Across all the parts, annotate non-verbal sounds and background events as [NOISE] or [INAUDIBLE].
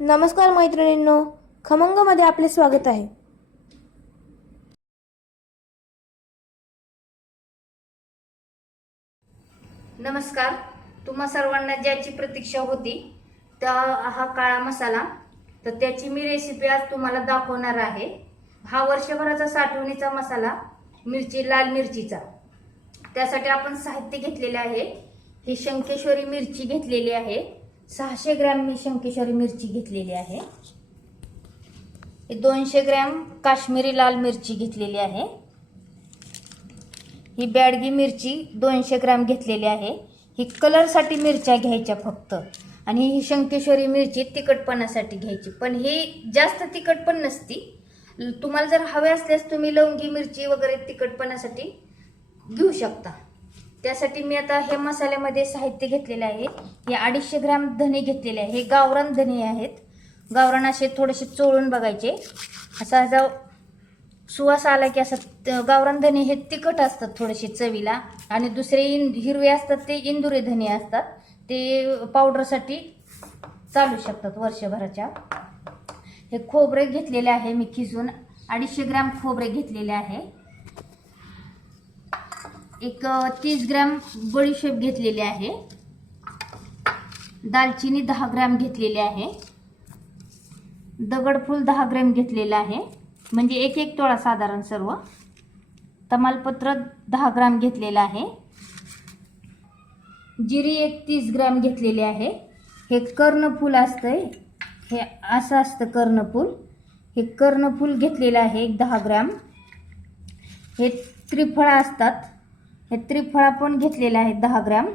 नमस्कार मैत्रिणींनो खमंगमध्ये आपले स्वागत आहे. नमस्कार. तुम्हा सर्वांना ज्याची प्रतीक्षा होती त्या हा काळा मसाला तर त्याची मी रेसिपी आज तुम्हाला दाखवणार आहे. हा वर्षभराचा साठवणीचा मसाला मिरची लाल मिरचीचा. त्यासाठी आपण साहित्य घेतलेले आहे. ही शंकेश्वरी मिरची घेतलेली आहे. सहाशे ग्रॅम मी शंकेश्वरी मिरची घेतलेली आहे. दोनशे ग्रॅम काश्मीरी लाल मिरची घेतलेली आहे. ही बॅडगी मिरची दोनशे ग्रॅम घेतलेली आहे. ही कलरसाठी मिरच्या घ्यायच्या फक्त. आणि ही शंकेश्वरी मिरची तिखटपणासाठी घ्यायची. पण ही जास्त तिखट पण नसती. तुम्हाला जर हवे असल्यास तुम्ही लवंगी मिरची वगैरे तिखटपणासाठी घेऊ शकता. त्यासाठी मी आता हे मसाल्यामध्ये साहित्य घेतलेले आहे. हे अडीचशे ग्रॅम धने घेतलेले आहे. हे गावरान धने आहेत. गावरान असे थोडेसे चोळून बघायचे. असा ह्याचा सुवास आला की असं गावरान धने हे तिखट असतात थोडेसे चवीला. आणि दुसरे इन हिरवे असतात ते इंदुरी धने असतात. ते पावडरसाठी चालू शकतात वर्षभराच्या. हे खोबरे घेतलेले आहे मी खिसून अडीचशे ग्रॅम खोबरे घेतलेले आहे. एक तीस ग्रॅम बडीशेप घेतलेली आहे. दालचिनी दहा ग्रॅम घेतलेली आहे. दगडफूल दहा ग्रॅम घेतलेलं आहे. म्हणजे एक एक तोळा साधारण सर्व. तमालपत्र दहा ग्राम घेतलेलं आहे. जिरी एक तीस ग्रॅम घेतलेली आहे. हे कर्णफूल असतंय. हे असं असतं कर्णफूल हे कर्णफूल घेतलेलं आहे एक दहा ग्रॅम. हे त्रिफळं असतात. हे त्रिफळा पण घेतलेले आहेत दहा ग्रॅम.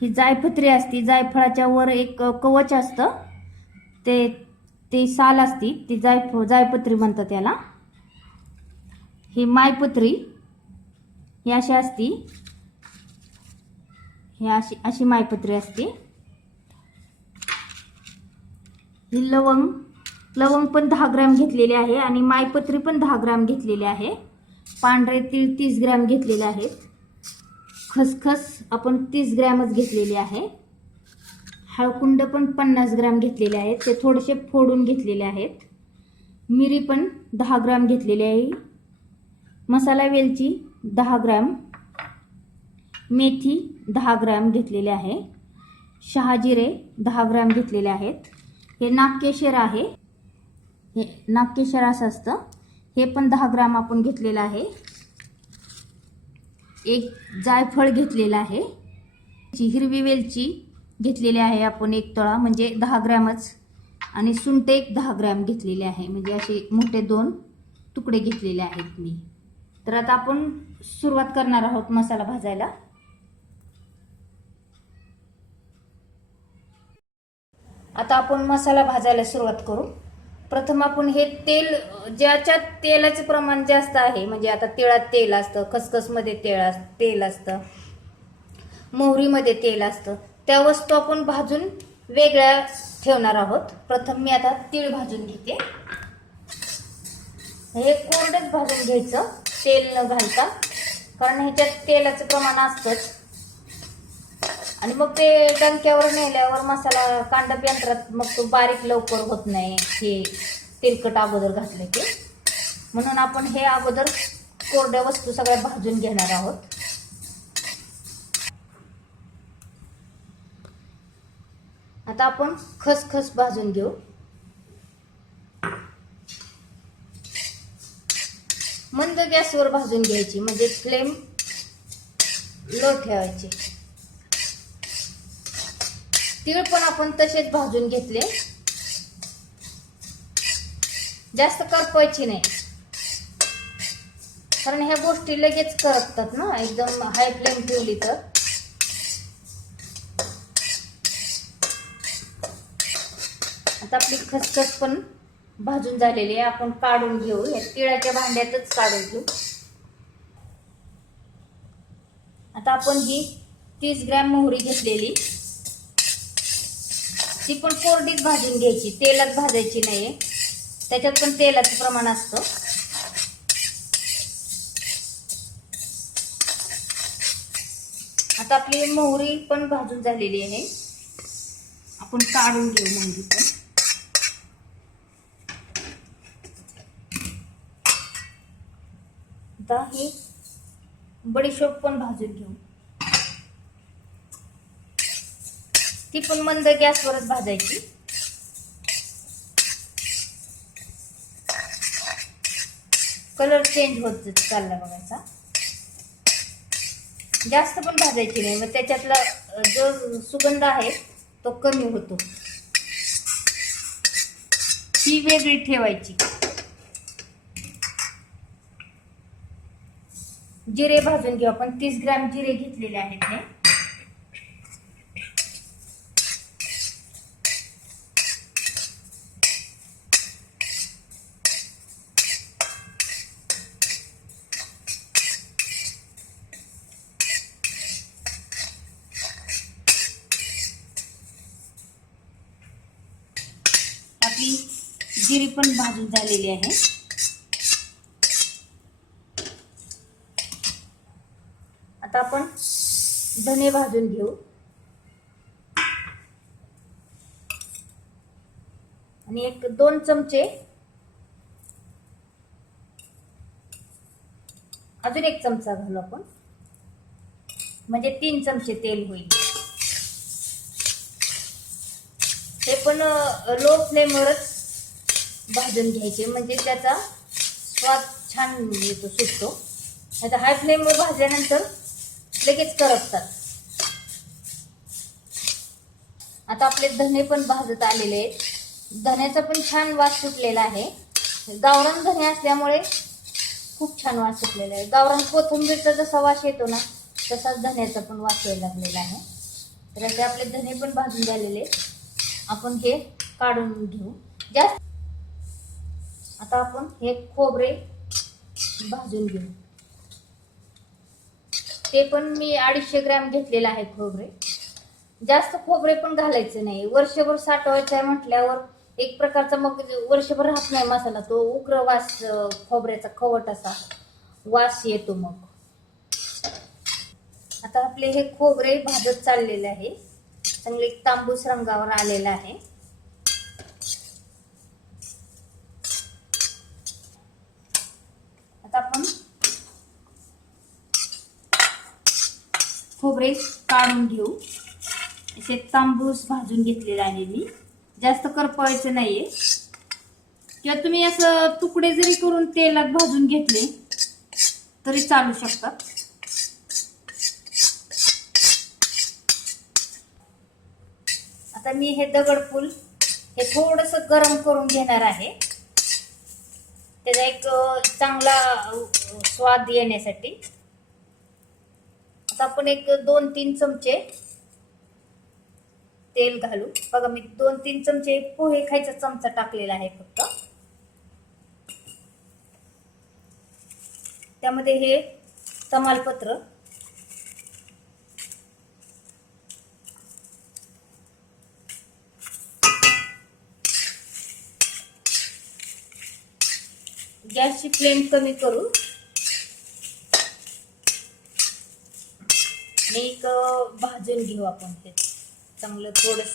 ही जायपत्री असती जायफळाच्या वर एक कवच असतं. ते ती साल असती ती जायफ जायपत्री म्हणतात त्याला ही मायपत्री ही अशी असती. ही अशी अशी मायपत्री असते. ही लवंग लवंग पण दहा ग्रॅम घेतलेली आहे आणि मायपत्री पण दहा ग्रॅम घेतलेली आहे. पांढरे तीळ तीस ग्रॅम घेतलेले आहेत. खसखस आपण तीस ग्रॅमच घेतलेली आहे. हळकुंड पण पन्नास ग्रॅम घेतलेले आहेत. ते थोडेसे फोडून घेतलेले आहेत. मिरी पण दहा ग्रॅम घेतलेली आहे. मसाला वेलची दहा ग्रॅम. मेथी दहा ग्रॅम घेतलेले आहे. शहाजिरे दहा ग्रॅम घेतलेले आहेत. हे नागकेशर आहे. हे नागकेशर असं असतं. हे पण दहा ग्राम आपण घेतलेलं आहे. एक जायफळ घेतलेलं आहे. हिरवी वेलची घेतलेली आहे आपण एक तळा म्हणजे दहा ग्रॅमच. आणि सुंट एक दहा ग्रॅम घेतलेले आहे म्हणजे असे मोठे दोन तुकडे घेतलेले आहेत मी. तर आता आपण सुरुवात करणार आहोत मसाला भाजायला. आता आपण मसाला भाजायला सुरुवात करू. प्रथम आपण हे तेल ज्याच्यात तेलाचं प्रमाण जास्त आहे म्हणजे आता तिळात तेल असतं खसखसमध्ये तेल अस तेल असतं मोहरीमध्ये तेल असतं त्या वस्तू आपण भाजून वेगळ्या ठेवणार आहोत. प्रथम मी आता तीळ भाजून घेते. हे कोरडंच भाजून घ्यायचं तेल न घालता कारण ह्याच्यात तेलाचं प्रमाण असतंच. आणि मग ते डंक्यावर नेल्यावर मसाला कांडप यंत्रात मग तो बारीक लवकर होत नाही. हे तेलकट अगोदर घातलं की. म्हणून आपण हे अगोदर कोरड्या वस्तू सगळ्या भाजून घेणार आहोत. आता आपण खसखस भाजून घेऊ. मंद गॅसवर भाजून घ्यायची म्हणजे फ्लेम लो ठेवायची. तीळ पण आपण तसेच भाजून घेतले. जास्त करपायची नाही. कारण ह्या गोष्टी लगेच करपतात ना एकदम हाय फ्लेम ठेवली तर. आता आपली खसखस पण भाजून झालेली आहे. आपण काढून घेऊ. या तिळाच्या भांड्यातच काढून घेऊ. आता आपण ही तीस ग्रॅम मोहरी घेतलेली. ती पण कोरडीच भाजून घ्यायची तेलात भाजायची नाहीये. त्याच्यात पण तेलाचं प्रमाण असतं. आता आपली मोहरी पण भाजून झालेली आहे. आपण काढून घेऊ मोहरी पण. आता हे बडीशोप पण भाजून घेऊ. ती पण मंद गॅसवरच भाजायची. कलर चेंज होत चालला बघायचा. जास्त पण भाजायची नाही मग त्याच्यातला जो सुगंध आहे तो कमी होतो. ही वेगळी ठेवायची. जिरे भाजून घेऊ आपण. तीस ग्रॅम जिरे घेतलेले आहेत हे आपली जिरी पण भाजून झालेली आहे. आता आपण धने भाजून घेऊ. आणि एक दोन चमचे अजून एक चमचा घालू आपण. म्हणजे तीन चमचे तेल होईल. ते पण लो फ्लेमवरच भाजून घ्यायचे. म्हणजे त्याचा स्वाद छान येतो सुटतो. आता हाय फ्लेमवर भाजल्यानंतर लगेच करपतात. आता आपले धने पण भाजत आलेले आहेत. धन्याचा पण छान वास सुटलेला आहे. गावरान धने असल्यामुळे खूप छान वास सुटलेला आहे. गावरान कोथिंबीरचा जसा वास येतो ना तसाच धण्याचा पण वास यायला लागलेला आहे. तर असे आपले धने पण भाजून झालेले आहेत. आपण हे काढून घेऊ. जास्त आता आपण हे खोबरे भाजून घेऊ. ते पण मी अडीचशे ग्रॅम घेतलेलं आहे खोबरे. जास्त खोबरे पण घालायचं नाही. वर्षभर साठवायचं आहे म्हटल्यावर एक प्रकारचा मग वर्षभर राहत नाही मसाला. तो उग्र वास खोबऱ्याचा खवट असा वास येतो मग. आता आपले हे खोबरे भाजत चाललेले आहे. चांगले एक तांबूस रंगावर आलेला आहे आता आपण खोबरे काढून घेऊ. असे तांबूस भाजून घेतलेले आहे मी. जास्त करपवायचं नाहीये. किंवा तुम्ही असं तुकडे जरी करून तेलात भाजून घेतले तरी चालू शकतात. आता मी हे दगडफूल हे थोडस गरम करून घेणार आहे. त्याचा एक चांगला स्वाद येण्यासाठी. आता आपण एक दोन तीन चमचे तेल घालू. बघा मी दोन तीन चमचे पोहे खायचा चमचा टाकलेला आहे फक्त. त्यामध्ये हे तमालपत्र. गॅसची फ्लेम कमी करू आणि एक अं, भाजून घेऊ आपण ते. चांगलं थोडस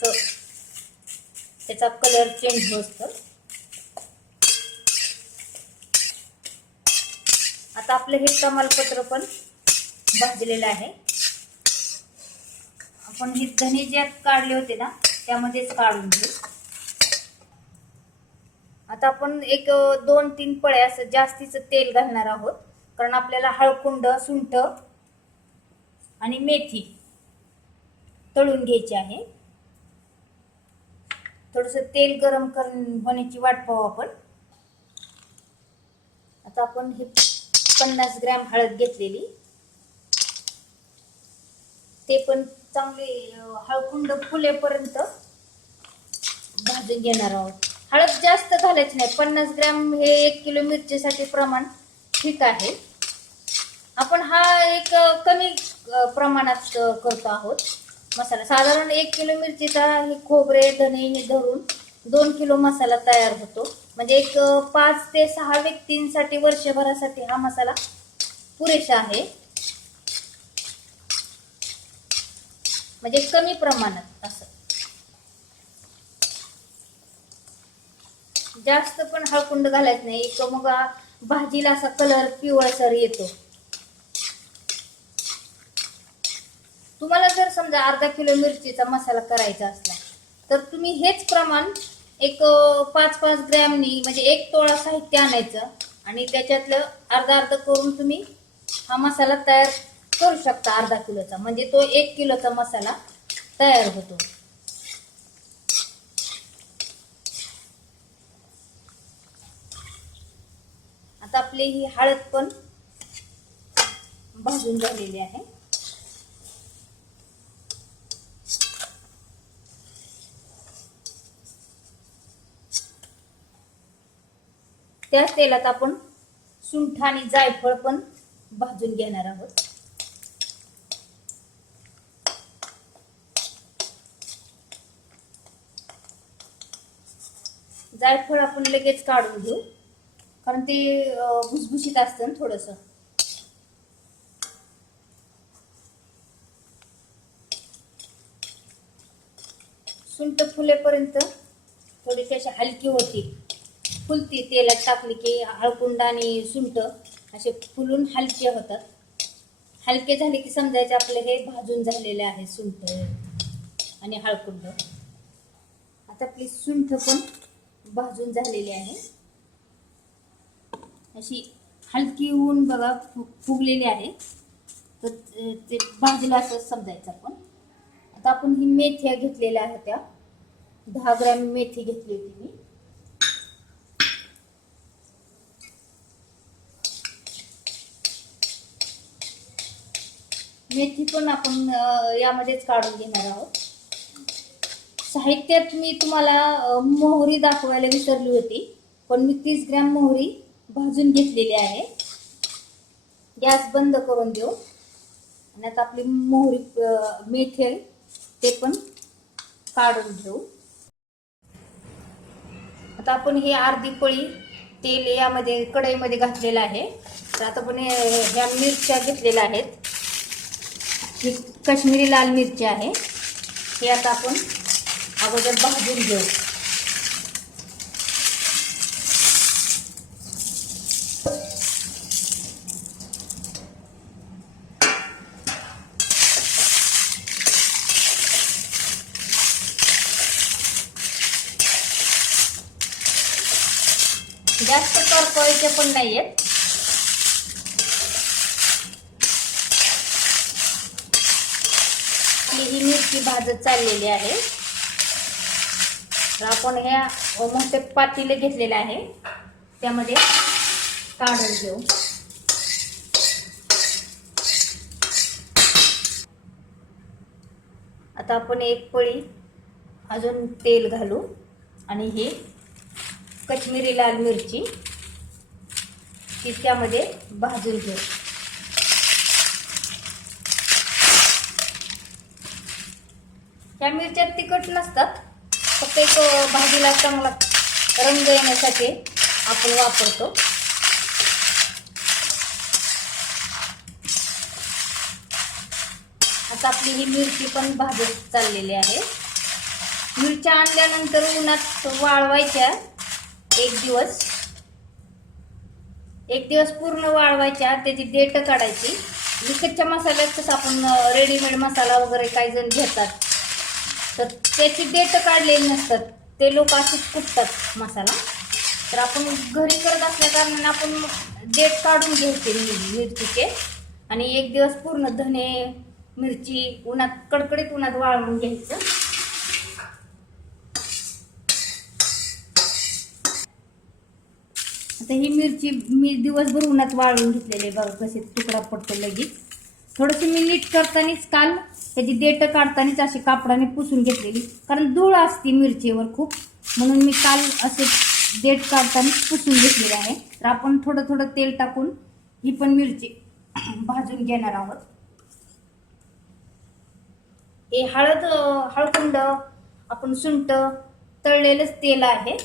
त्याचा कलर चेंज होत आता आपलं हे तमालपत्र पण भाजलेलं आहे. आपण हे धने जे काढले होते ना त्यामध्येच काढून घेऊ. आता आपण एक दोन तीन पळ्या असं जास्तीचं तेल घालणार आहोत. कारण आपल्याला हळकुंड सुंठ आणि मेथी तळून घ्यायची आहे. थोडस तेल गरम कर होण्याची वाट पाहू आपण. आता आपण हे पन्नास ग्रॅम हळद घेतलेली. ते पण चांगले हळकुंड फुलेपर्यंत भाजून घेणार आहोत. हळद जास्त घालायची नाही पन्नास ग्रॅम हे एक किलो मिरचीसाठी प्रमाण ठीक आहे. आपण हा एक कमी प्रमाणात करतो आहोत. मसाला. साधारण एक किलो मिरचीचा हे खोबरे धने हे धरून दोन किलो मसाला तयार होतो. म्हणजे एक पाच ते सहा व्यक्तींसाठी वर्षभरासाठी हा मसाला पुरेसा आहे. म्हणजे कमी प्रमाणात असं. जास्त पण हळकुंड घालायचं नाही. एक मग भाजीला असा कलर पिवळसर येतो. समजा अर्धा किलो मिरचीचा मसाला करायचा असला तर तुम्ही हेच प्रमाण एक पाच पाच ग्रॅमनी म्हणजे एक तोळा साहित्य आणायचं आणि त्याच्यातलं अर्धा अर्ध करून तुम्ही हा मसाला तयार करू शकता अर्धा किलोचा. म्हणजे तो एक किलोचा मसाला तयार होतो. आता आपली ही हळद पण भाजून झालेली आहे. त्याच तेलात आपण सुंठ आणि जायफळ पण भाजून घेणार आहोत. जायफळ आपण लगेच काढून घेऊ. कारण ते भुसभुशीत असतं ना थोडंसं. सुंट फुलेपर्यंत थोडीशी अशी हलकी होती. फुलती तेलात टाकली की हळकुंड आणि सुंट असे फुलून हलके होतात. हलके झाले की समजायचे आपले हे भाजून झालेले आहे सुंट आणि हळकुंड. आता आपली सुंठ पण भाजून झालेली आहे. अशी हलकी ऊन बघा फु- फुगलेली आहे. तर ते- भाजलं असं समजायचं आपण. आता आपण ही मेथ्या घेतलेल्या होत्या. दहा ग्रॅम मेथी घेतली होती मी. म्हणजे मेथी पण आपण यामध्येच काढून घेणार आहोत. साहित्यात मी तुम्हाला मोहरी दाखवायला विसरली होती पण मी तीस ग्रॅम मोहरी भाजून घेतलेली आहे. गॅस बंद करून देऊ. आणि आता आपली मोहरी मेथेल मेथी आहे ते पण काढून घेऊ. आता आपण हे अर्धी पळी तेल यामध्ये कढईमध्ये घातलेलं आहे. तर आता आपण ह्या मिरच्या घेतलेल्या आहेत. काश्मीरी लाल मिरची हे आता आपण अगोदर भाजून घेऊ. जास्त पण नाहीयेत. आपली ही मिरची भाजत चाललेली आहे. तर आपण ह्या मोठे पातीले घेतलेले आहे. त्यामध्ये काढून घेऊ. आता आपण एक पळी अजून तेल घालू आणि ही कश्मीरी लाल मिरची ती त्यामध्ये भाजून घेऊ. ह्या मिरच्या तिखट नसतात फक्त एक भाजीला चांगला रंग येण्यासाठी आपण वापरतो. आता आपली ही मिरची पण भाजत चाललेली आहे. मिरच्या आणल्यानंतर उन्हात वाळवायच्या एक दिवस. एक दिवस पूर्ण वाळवायच्या त्याची देठ काढायची. विकतच्या मसाल्यात कसं आपण रेडीमेड मसाला वगैरे काही जण घेतात. तर त्याची डेट काढलेली नसतात. ते लोक असेच कुटतात मसाला. तर आपण घरी करत असल्या कारणाने आपण डेट काढून घ्यायचे मिरचीचे. आणि एक दिवस पूर्ण धने मिरची उन्हात कडकडीत उन्हात वाळवून घ्यायचं. आता ही मिरची मी दिवसभर उन्हात वाळवून घेतलेली आहे बघा कसे तुकडा पडतो लगेच. थोडंसं मी नीट करतानाच काल त्याची देठ काढतानाच अशी कापडाने पुसून घेतलेली. कारण धूळ असते मिरचीवर खूप. म्हणून मी काल असे देठ काढतानाच पुसून घेतलेले आहे. तर आपण थोडं थोडं तेल टाकून ही पण मिरची [CLEARS THROAT] भाजून घेणार आहोत. हे हळद हळकुंड आपण सुंट तळलेलंच तेल आहे.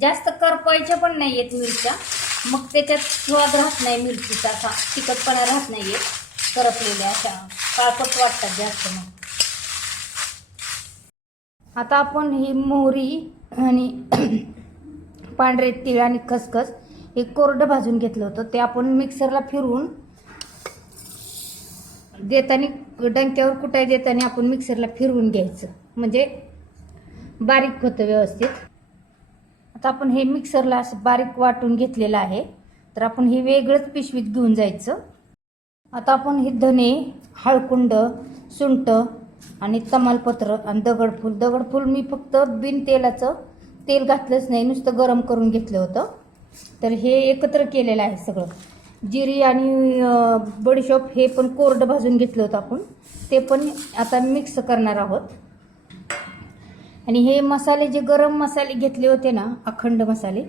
जास्त करपायच्या पण नाही आहेत मिरच्या. मग त्याच्यात स्वाद राहत नाही मिरचीचा असा तिखटपणा राहत नाही आहे करपलेल्या अशा काळपट वाटतात जास्त मग. आता आपण ही मोहरी आणि [CLEARS THROAT] पांढरे तीळ आणि खसखस हे कोरडं भाजून घेतलं होतं. ते आपण मिक्सरला फिरवून देताना डंक्यावर कुटाय देताना आपण मिक्सरला फिरवून घ्यायचं. म्हणजे बारीक होतं व्यवस्थित. तर आपण हे मिक्सरला असं बारीक वाटून घेतलेलं आहे. तर आपण हे वेगळंच पिशवीत घेऊन जायचं. आता आपण हे धने हळकुंड सुंट आणि तमालपत्र आणि दगडफूल. दगडफूल मी फक्त बिन तेलाचं तेल घातलंच नाही नुसतं गरम करून घेतलं होतं. तर हे एकत्र केलेलं आहे सगळं. जिरी आणि बडीशॉप हे पण कोरडं भाजून घेतलं होतं आपण. ते पण आता मिक्स करणार आहोत. आणि हे मसाले जे गरम मसाले घेतले होते ना अखंड मसाले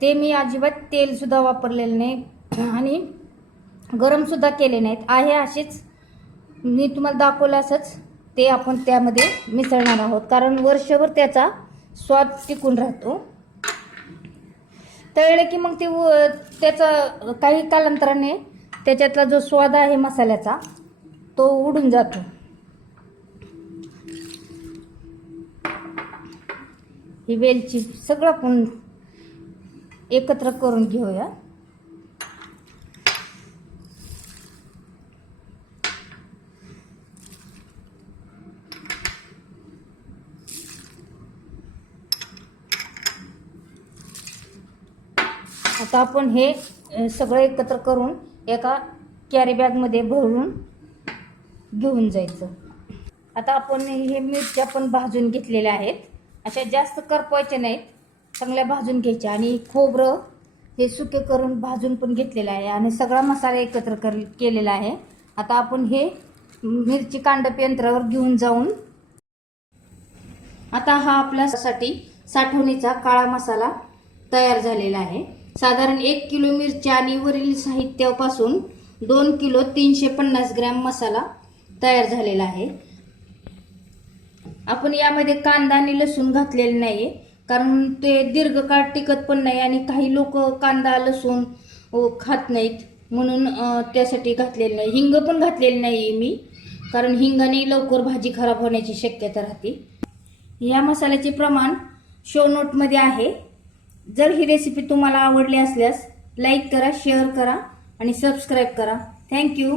ते मी अजिबात तेलसुद्धा वापरलेलं नाही आणि गरमसुद्धा केले नाहीत. आहे असेच मी तुम्हाला दाखवलं असंच ते आपण त्यामध्ये मिसळणार आहोत. कारण वर्षभर त्याचा स्वाद टिकून राहतो. तळले की मग ते व- त्याचा काही कालांतराने त्याच्यातला जो स्वाद आहे मसाल्याचा तो उडून जातो. ही वेलची सगळं आपण एकत्र करून घेऊया. आता आपण हे सगळं एकत्र करून एका कॅरी बॅगमध्ये भरून घेऊन जायचं. आता आपण हे मिरच्या पण भाजून घेतलेल्या आहेत. अशा जास्त करपवायच्या नाहीत. चांगल्या भाजून घ्यायच्या आणि खोबरं हे सुके करून भाजून पण घेतलेलं आहे आणि सगळा मसाला एकत्र कर केलेला आहे. आता आपण हे मिरची कांडप यंत्रावर घेऊन जाऊन आता हा आपल्यासाठी साठवणीचा काळा मसाला तयार झालेला आहे. साधारण एक किलो मिरची आणि वरील साहित्यापासून दोन किलो तीनशे पन्नास ग्रॅम मसाला तयार झालेला आहे. आपण यामध्ये कांदा आणि लसूण घातलेले नाही कारण ते दीर्घकाळ टिकत पण नाही आणि काही लोक कांदा लसूण खात नाहीत. म्हणून त्यासाठी घातलेलं नाही. हिंग पण घातलेले नाही मी. कारण हिंगाने लवकर भाजी खराब होण्याची शक्यता राहते. या मसाल्याचे प्रमाण शो नोटमध्ये आहे. जर ही रेसिपी तुम्हाला आवडली असल्यास लाईक करा शेअर करा आणि सबस्क्राईब करा. थँक्यू